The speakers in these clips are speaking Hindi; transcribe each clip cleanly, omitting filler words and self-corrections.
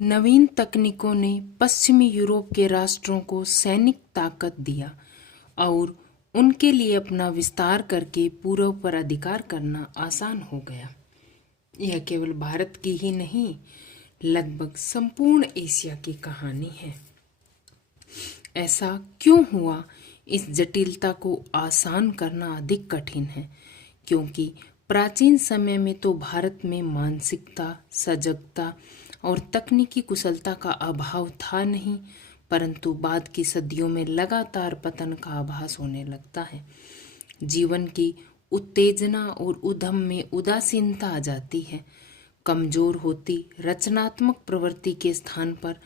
नवीन तकनीकों ने पश्चिमी यूरोप के राष्ट्रों को सैनिक ताकत दिया और उनके लिए अपना विस्तार करके पूर्व पर अधिकार करना आसान हो गया। यह केवल भारत की ही नहीं, लगभग संपूर्ण एशिया की कहानी है। ऐसा क्यों हुआ? इस जटिलता को आसान करना अधिक कठिन है, क्योंकि प्राचीन समय में तो भारत में मानसिकता, सजगता और तकनीकी कुशलता का अभाव था नहीं, परंतु बाद की सदियों में लगातार पतन का आभास होने लगता है। जीवन की उत्तेजना और उद्यम में उदासीनता आ जाती है। कमजोर होती रचनात्मक प्रवृत्ति के स्थान पर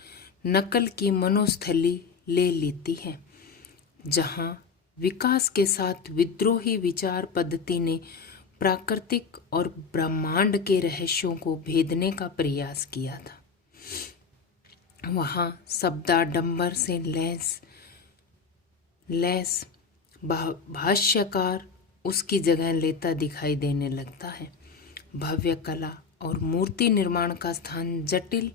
नकल की मनोस्थली ले लेती है। जहाँ विकास के साथ विद्रोही विचार पद्धति ने प्राकृतिक और ब्रह्मांड के रहस्यों को भेदने का प्रयास किया था, वहाँ शब्दाडंबर से लैस भाष्यकार उसकी जगह लेता दिखाई देने लगता है। भव्य कला और मूर्ति निर्माण का स्थान जटिल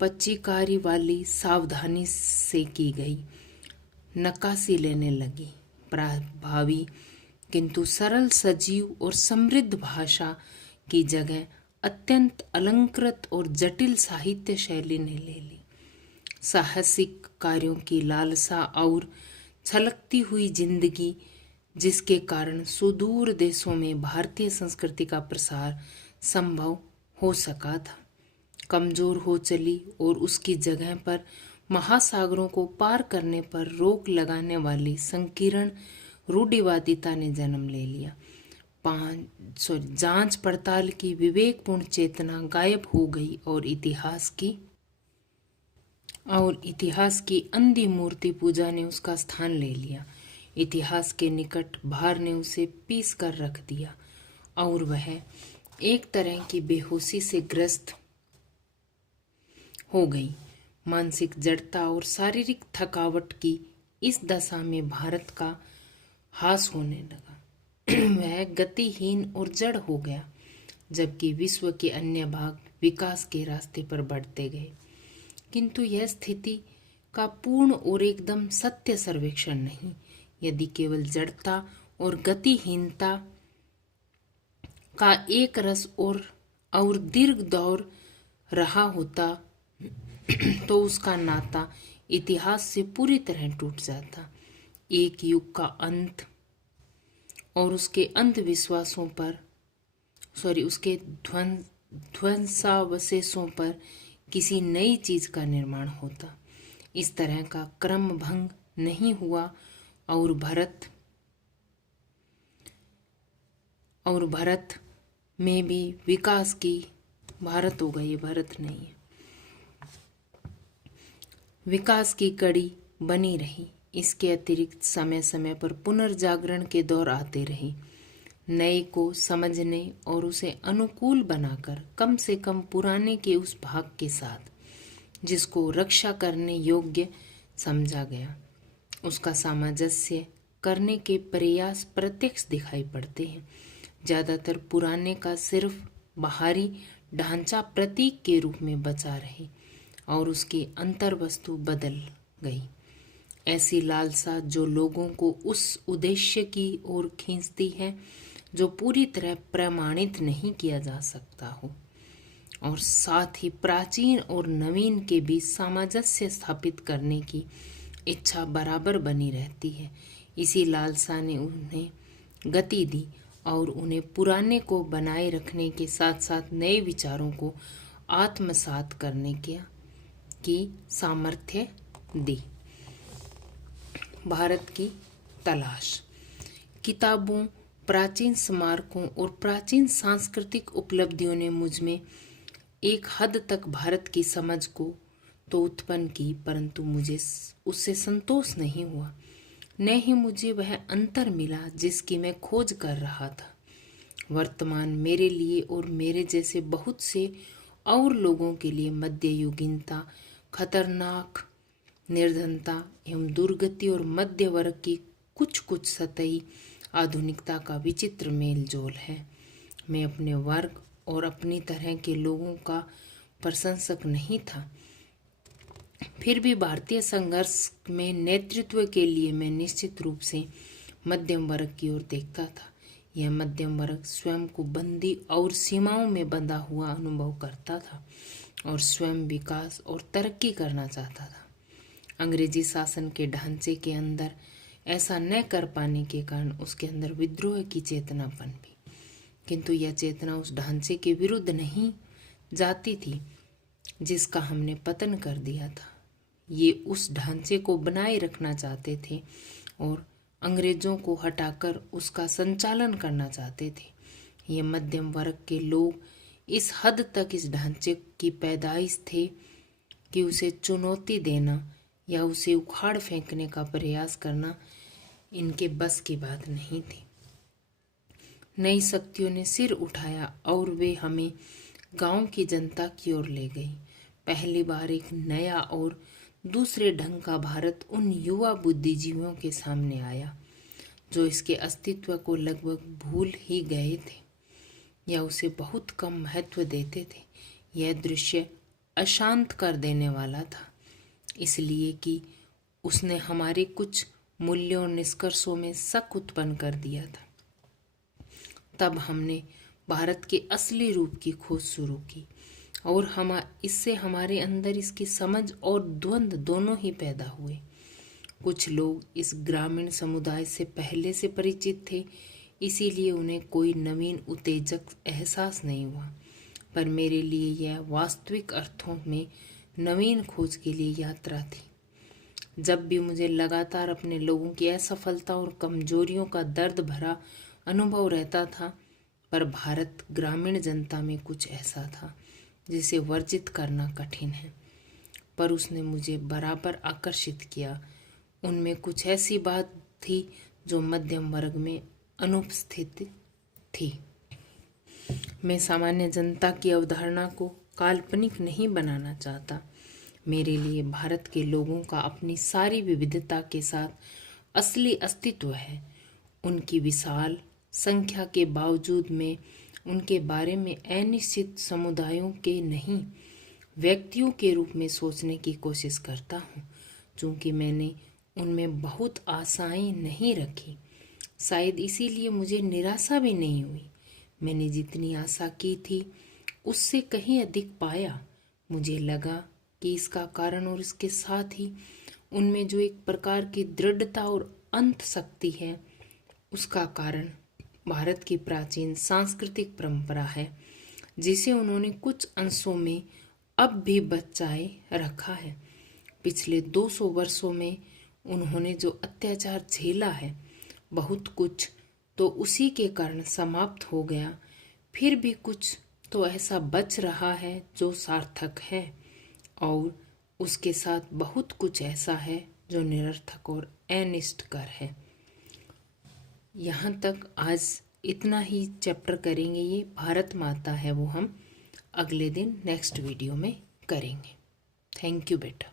पच्चीकारी वाली सावधानी से की गई नक्काशी लेने लगी। प्रभावी किंतु सरल, सजीव और समृद्ध भाषा की जगह अत्यंत अलंकृत और जटिल साहित्य शैली ने ले ली। साहसिक कार्यों की लालसा और छलकती हुई जिंदगी, जिसके कारण सुदूर देशों में भारतीय संस्कृति का प्रसार संभव हो सका था, कमजोर हो चली और उसकी जगह पर महासागरों को पार करने पर रोक लगाने वाली संकीर्ण रूढ़िवादिता ने जन्म ले लिया। जांच पड़ताल की विवेकपूर्ण चेतना गायब हो गई और इतिहास की अंधी मूर्ति पूजा ने उसका स्थान ले लिया। इतिहास के निकट भार ने उसे पीस कर रख दिया और वह एक तरह की बेहोशी से ग्रस्त हो गई। मानसिक जड़ता और शारीरिक थकावट की इस दशा में भारत का हास होने लगा। वह गतिहीन और जड़ हो गया, जबकि विश्व के अन्य भाग विकास के रास्ते पर बढ़ते गए। किंतु यह स्थिति का पूर्ण और एकदम सत्य सर्वेक्षण नहीं। यदि केवल जड़ता और गतिहीनता का एक रस और दीर्घ दौर रहा होता तो उसका नाता इतिहास से पूरी तरह टूट जाता। एक युग का अंत और उसके अंधविश्वासों पर उसके ध्वंसावशेषों पर किसी नई चीज का निर्माण होता। इस तरह का क्रम भंग नहीं हुआ और भारत में भी विकास की भारत होगा, ये भारत नहीं है, विकास की कड़ी बनी रही। इसके अतिरिक्त समय समय पर पुनर्जागरण के दौर आते रहे, नए को समझने और उसे अनुकूल बनाकर, कम से कम पुराने के उस भाग के साथ जिसको रक्षा करने योग्य समझा गया, उसका सामंजस्य करने के प्रयास प्रत्यक्ष दिखाई पड़ते हैं। ज्यादातर पुराने का सिर्फ बाहरी ढांचा प्रतीक के रूप में बचा रहे और उसकी अंतर्वस्तु बदल गई। ऐसी लालसा जो लोगों को उस उद्देश्य की ओर खींचती है जो पूरी तरह प्रमाणित नहीं किया जा सकता हो, और साथ ही प्राचीन और नवीन के बीच सामंजस्य स्थापित करने की इच्छा बराबर बनी रहती है। इसी लालसा ने उन्हें गति दी और उन्हें पुराने को बनाए रखने के साथ साथ नए विचारों को आत्मसात करने की सामर्थ्य दी। भारत की तलाश। किताबों, प्राचीन स्मारकों और प्राचीन सांस्कृतिक उपलब्धियों ने मुझ में एक हद तक भारत की समझ को तो उत्पन्न की, परंतु मुझे उससे संतोष नहीं हुआ। न ही मुझे वह अंतर मिला जिसकी मैं खोज कर रहा था। वर्तमान मेरे लिए और मेरे जैसे बहुत से और लोगों के लिए मध्ययुगीनता, खतरनाक निर्धनता एवं दुर्गति और मध्य वर्ग की कुछ सतही आधुनिकता का विचित्र मेल जोल है। मैं अपने वर्ग और अपनी तरह के लोगों का प्रशंसक नहीं था, फिर भी भारतीय संघर्ष में नेतृत्व के लिए मैं निश्चित रूप से मध्यम वर्ग की ओर देखता था। यह मध्यम वर्ग स्वयं को बंदी और सीमाओं में बंधा हुआ अनुभव करता था और स्वयं विकास और तरक्की करना चाहता था। अंग्रेजी शासन के ढांचे के अंदर ऐसा न कर पाने के कारण उसके अंदर विद्रोह की चेतना पनपी, किंतु यह चेतना उस ढांचे के विरुद्ध नहीं जाती थी जिसका हमने पतन कर दिया था। ये उस ढांचे को बनाए रखना चाहते थे और अंग्रेजों को हटाकर उसका संचालन करना चाहते थे। ये मध्यम वर्ग के लोग इस हद तक इस ढांचे की पैदाइश थे कि उसे चुनौती देना या उसे उखाड़ फेंकने का प्रयास करना इनके बस की बात नहीं थी। नई शक्तियों ने सिर उठाया और वे हमें गांव की जनता की ओर ले गई। पहली बार एक नया और दूसरे ढंग का भारत उन युवा बुद्धिजीवियों के सामने आया जो इसके अस्तित्व को लगभग भूल ही गए थे या उसे बहुत कम महत्व देते थे। यह दृश्य अशांत कर देने वाला था, इसलिए कि उसने हमारे कुछ मूल्यों और निष्कर्षों में शक उत्पन्न कर दिया था। तब हमने भारत के असली रूप की खोज शुरू की और इससे हमारे अंदर इसकी समझ और द्वंद्व दोनों ही पैदा हुए। कुछ लोग इस ग्रामीण समुदाय से पहले से परिचित थे, इसीलिए उन्हें कोई नवीन उत्तेजक एहसास नहीं हुआ, पर मेरे लिए यह वास्तविक अर्थों में नवीन खोज के लिए यात्रा थी। जब भी मुझे लगातार अपने लोगों की असफलता और कमजोरियों का दर्द भरा अनुभव रहता था, पर भारत ग्रामीण जनता में कुछ ऐसा था जिसे वर्जित करना कठिन है, पर उसने मुझे बराबर आकर्षित किया। उनमें कुछ ऐसी बात थी जो मध्यम वर्ग में अनुपस्थित थी। मैं सामान्य जनता की अवधारणा को काल्पनिक नहीं बनाना चाहता। मेरे लिए भारत के लोगों का अपनी सारी विविधता के साथ असली अस्तित्व है। उनकी विशाल संख्या के बावजूद मैं उनके बारे में अनिश्चित समुदायों के नहीं, व्यक्तियों के रूप में सोचने की कोशिश करता हूँ। चूँकि मैंने उनमें बहुत आशाएं नहीं रखी, शायद इसीलिए मुझे निराशा भी नहीं हुई। मैंने जितनी आशा की थी उससे कहीं अधिक पाया। मुझे लगा कि इसका कारण और इसके साथ ही उनमें जो एक प्रकार की दृढ़ता और अंत शक्ति है, उसका कारण भारत की प्राचीन सांस्कृतिक परंपरा है, जिसे उन्होंने कुछ अंशों में अब भी बचाए रखा है। पिछले 200 वर्षों में उन्होंने जो अत्याचार झेला है, बहुत कुछ तो उसी के कारण समाप्त हो गया, फिर भी कुछ तो ऐसा बच रहा है जो सार्थक है, और उसके साथ बहुत कुछ ऐसा है जो निरर्थक और अनिष्टकर है। यहाँ तक आज इतना ही चैप्टर करेंगे। ये भारत माता है वो हम अगले दिन नेक्स्ट वीडियो में करेंगे। थैंक यू बेटा।